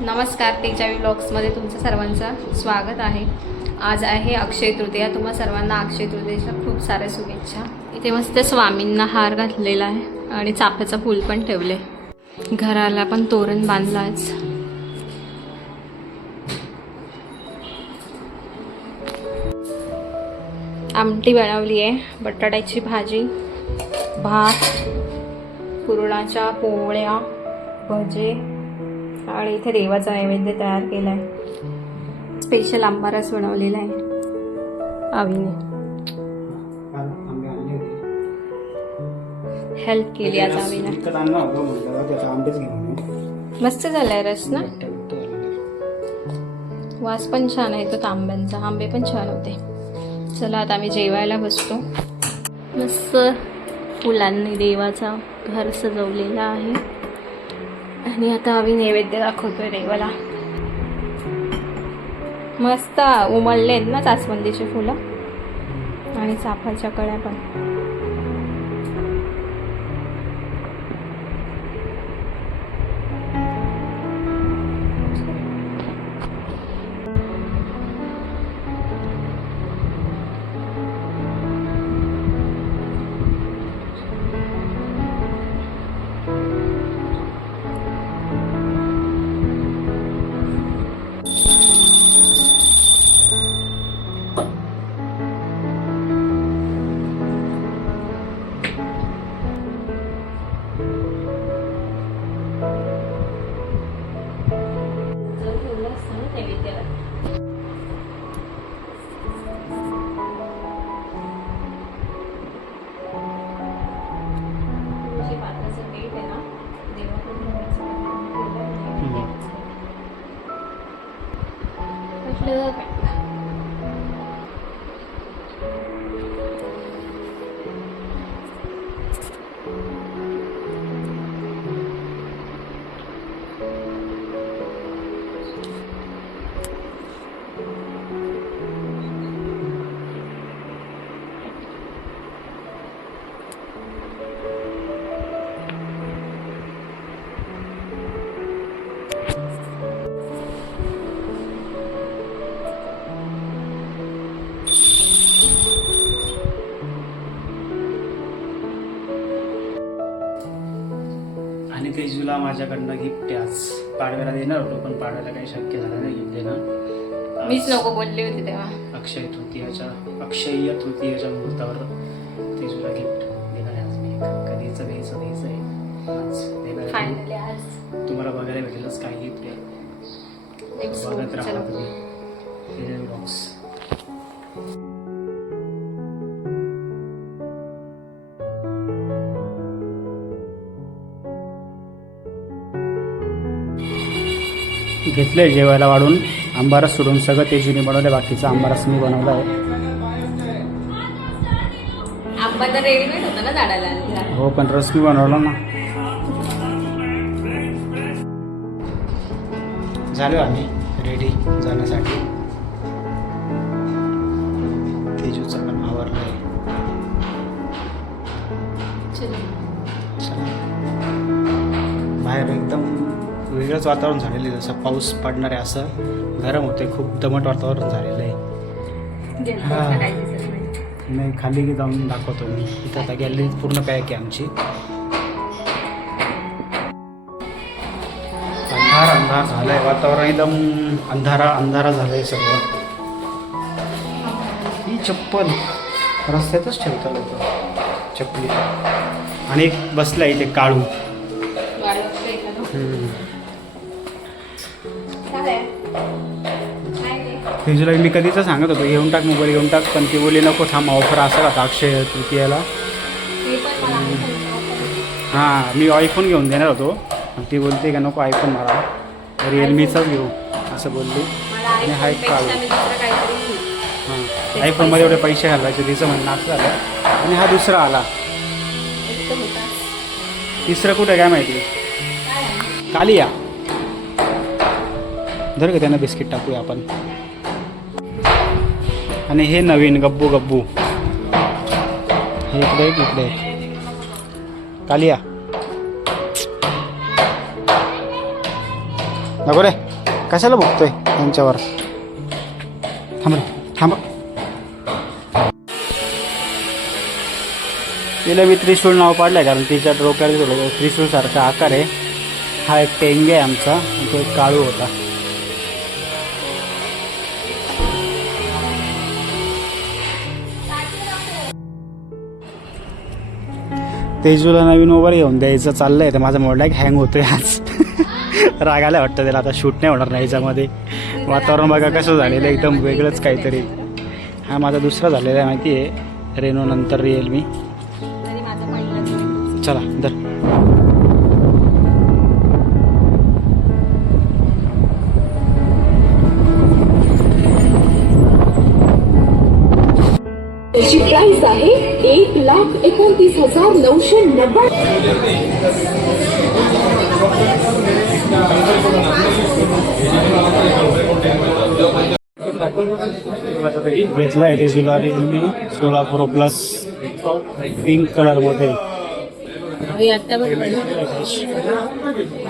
नमस्कार, तेजावी व्लॉग्समध्ये तुमचं सर्वांचं स्वागत आहे. आज आहे अक्षय तृतीया. तुम्हा सर्वांना अक्षय तृतीयेच्या खूप साऱ्या शुभेच्छा. इथे मस्त स्वामींना हार घातलेला आहे आणि चाफ्याचं फूल पण ठेवले. घराला पण तोरण बांधलं आज. आमटी बनवली आहे, बटाट्याची भाजी, भात, पुरणाच्या पोळ्या, भजे आणि इथे देवाचा नैवेद्य तयार केला आहे. स्पेशल आंबा रस बनवलेला आहे आवीने. हेल्प केली आज आवीने. मस्त झालाय रस ना, वास पण छान आहे तो तांब्यांचा. आंबे पण छान होते. चला आता आम्ही जेवायला बसतो. मस्त फुलांनी देवाचा घर सजवलेला आहे आणि आता आम्ही नैवेद्य दाखवतोय देवाला. मस्त उमलले ना जास्वंदीची फुलं आणि चाफ्याच्या कळ्या पण. आणि तेजूला माझ्याकडनं गिफ्ट आहे. आज पाडव्याला देणार होतो पण पाडव्याला काही शक्य झालं नाही गिफ्ट देणं. मीच नको बोलली होती तेव्हा. अक्षय तृतीयाच्या मुहूर्तावर तेजूला गिफ्ट देणार आहे आज मी. कधीच घ्यायचं आहे आज देणार फायनली आहे. आज तुम्हाला बघायला भेटेलच काय गिफ्ट आहे. बघत राहा तुम्ही तेजावी व्लॉग्स. घेतलंय जेवायला वाढून. आंबारस सोडून सगळं तेजूने बनवलं. बाकीचा आंबारस मी बनवला आहे. आंबा तर रेडीमेड होता ना झाडाला. हो पण रस मी बनवला ना. झालो आम्ही रेडी जाण्यासाठी. तेजूचं पण आवरलं आहे. बाहेर एकदम वेगळंच वातावरण झालेलं आहे. जसं पाऊस पडणार आहे असं गरम होते. खूप दमट वातावरण झालेलं आहे. नाही खाली जाऊन दाखवतो मी. इथं आता गॅलरी पूर्ण पॅक आहे आमची. अंधार झालाय. वातावरण एकदम अंधारा झालंय सगळं. ही चप्पल रस्त्यातच ठेवतात लोक चप्पली. आणि एक बसला इथे काळू. तेजूला मी कधीच सांगत होतो घेऊन टाक मोबाईल घेऊन टाक, पण ती बोलली नको थांब ऑफर असेल आता अक्षय तृतीयाला. हां मी आयफोन घेऊन देणार होतो पण ती बोलते का नको आयफोन मला रिअलमीचाच घेऊ असं बोलली. आणि हा एक काढू. हां आयफोनमध्ये एवढे पैसे घालायचे तिचं म्हणणं असं झालं. आणि हा दुसरा आला. तिसरं कुठं काय माहिती. काली या धर का त्यांना बिस्किट टाकूया आपण. आणि हे नवीन गब्बू हे इकडे कालिया नको रे, कशाला बघतोय त्यांच्यावर. थांब रे, थांब. तिला मी त्रिशूळ नाव पाडलंय कारण तिच्या डोक्याला थोडं त्रिशूळ सारखा आकार आहे. हा एक टेंगे आहे आमचा, तो एक काळू होता. तेजूला नवीन मोबाईल घेऊन द्यायचं चाललंय, तर माझा मोबाईल हँग होतोय आज. राग आला वाटतं त्याला, आता शूट नाही होणार नाही याच्यामध्ये. वातावरण बघा कसं झालेलं आहे, एकदम वेगळंच काहीतरी. हा माझा दुसरा झालेला आहे माहिती आहे, रेनो नंतर रिअलमी. चला दर. त्याची प्राइस आहे 1,29,990. घेतलाय तेजूला Realme 16 pro plus pink colour मध्ये.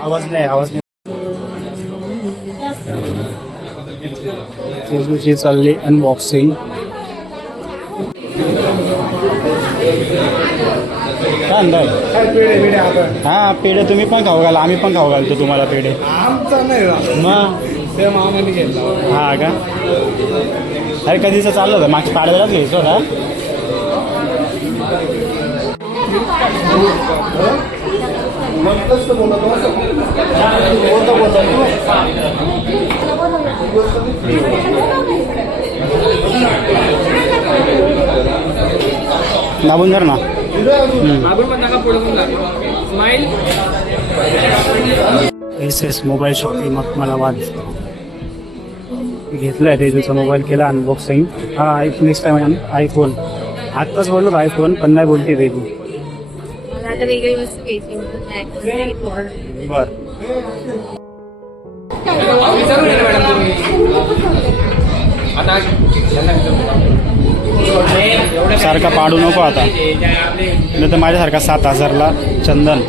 आवाज नाही. तेजूची चालली अनबॉक्सिंग. काय आणताय? हा पेढे तुम्ही पण खाऊ घाला, आम्ही पण खाऊ घालतो तुम्हाला पेढे. मग हा का? अरे कधीच चाललं होतं, मागच्या पाड्यालाच घ्यायचं होता. दाबून धर ना. SS मोबाईल शॉपिंग मखमलाबाद घेतलाय तेजूचा मोबाईल, केला अनबॉक्सिंग. हा नेक्स्ट टाइम आयफोन. आत्ताच बोललो आयफोन, पण नाही बोलते तेजू. बर सारखा पाडू नको आता, नाही तर माझ्यासारखा 7,000ला चंदन.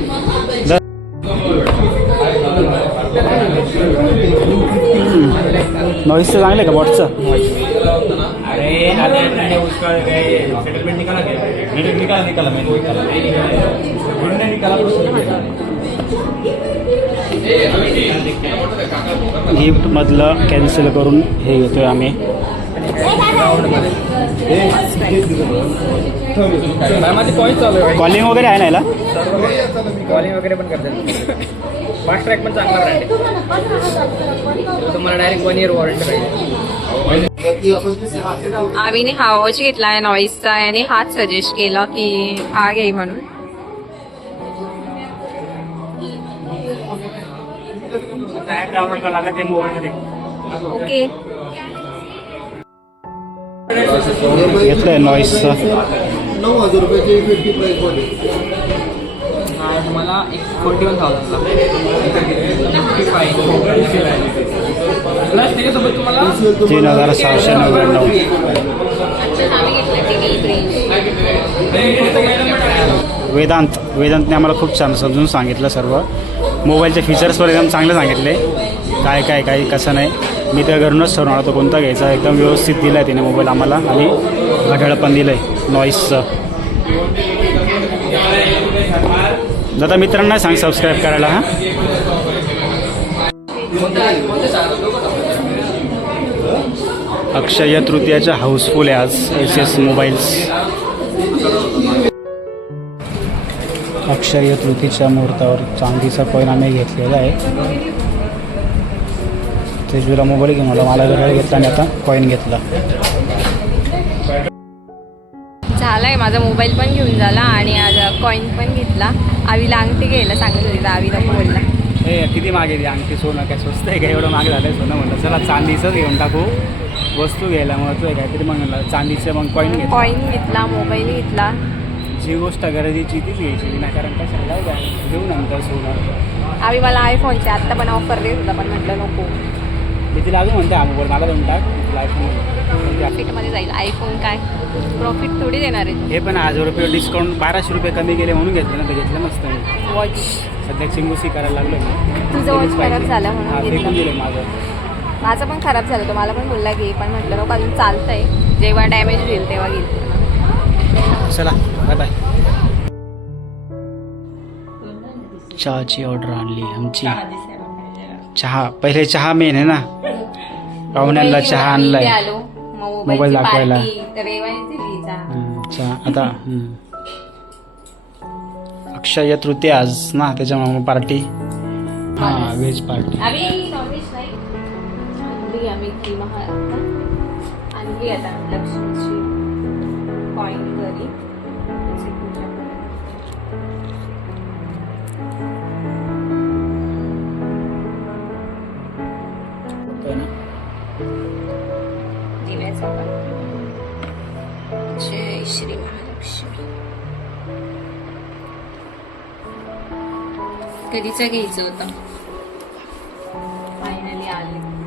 नॉईस तर चांगलं आहे का बॉटचं? गिफ्ट मधलं कॅन्सल करून हे घेतोय आम्ही. कॉलिंग वगैरे आहे ना याला? कॉलिंग वगैरे पण करतात. फास्ट ट्रॅक पण चांगला ब्रँड आहे, तुम्हाला डायरेक्ट 1 year वॉरंटी राहील. आम्ही हा वॉच घेतला आहे नॉईसचा, आणि हाच सजेस्ट केला की हा घे म्हणून. ओके घेतलंय नॉईसचं. 9,000 रुपयाची 50 प्राइस मध्ये. तुम्हाला एक 41,000 प्लस त्याच्यासोबत तुम्हाला 3,699. वेदांतने आम्हाला खूप छान समजून सांगितलं सर्व. मोबाईलचे फीचर्स पण एकदम चांगले सांगितले, काय कसं नाही. मी त्या घरूनच ठरवून आलो तो कोणता घ्यायचा. एकदम व्यवस्थित दिला आहे तिने मोबाईल आम्हाला, आणि घड्याळ पण दिलं आहे नॉईसचं. दादा मित्रांना सांग सबस्क्राईब करायला. हा अक्षय तृतीयाच्या हाऊसफुल आहे आज SS मोबाईल्स. अक्षय तृतीच्या मुहूर्तावर चांदीचा कॉईन आम्ही घेतलेला आहे. तेजूला मोबाईल घेऊन मला घड्याळ घेतला आणि आता कॉईन घेतला. झालाय माझा मोबाईल पण घेऊन झाला, आणि आज कॉईन पण घेतला. आवीला अंगठी घ्यायला सांगत होती, तर आवीला बोलला हे किती मागे ती अंगठी, सोनं काय स्वस्त आहे का? एवढं मागे झालं सोनं. म्हणलं चला चांदीचंच घेऊन टाकू, वस्तू घ्यायला महत्व आहे काहीतरी. मग म्हणलं चांदीचं, मग कॉईन घेतला, मोबाईल घेतला. जी गोष्ट गरजेची तीच घ्यायची, विनाकारण कशाला घेऊ नंतर सोनं. आवी मला आयफोनची आत्ता पण ऑफर देत होता, पण म्हटलं नको. मी तिला अजून म्हणते हा मोबाईल मला देऊन टाक, तिला आयफोन प्रॉफिटमध्ये जाईल. आयफोन काय प्रॉफिट थोडी देणार आहे. हे पण 1,000 रुपये डिस्काउंट, 1,200 रुपये कमी केले म्हणून घेतलं ना, तर घेतलं नसतं. वॉच सध्या चिंगुसी करायला लागलो मी. तुझं वॉच खराब झालं म्हणून हा, फेकून घेतलं. दिलं माझं. माझं पण खराब झालं, तो मला पण बोलला घे, पण म्हटलं नको अजून चालतंय, जेव्हा डॅमेज होईल तेव्हा घेईल. चला बाय बाय. चहाची ऑर्डर आणली आमची. चहा पहिले चहा मेन आहे ना, पाहुण्यांना चहा आणलाय. आलो मोबाईल दाखवायला. चहा आता अक्षय तृतीया आज ना, त्याच्यामुळे पार्टी. हा व्हेज पार्टी. आम्ही नॉनव्हेज नाही आणली, आम्ही ती आणली आता लक्ष्मीची कॉईन घरी. दिव्याचा पण. जय श्री महालक्ष्मी. कधीचा घ्यायचं होतं, फायनली आले.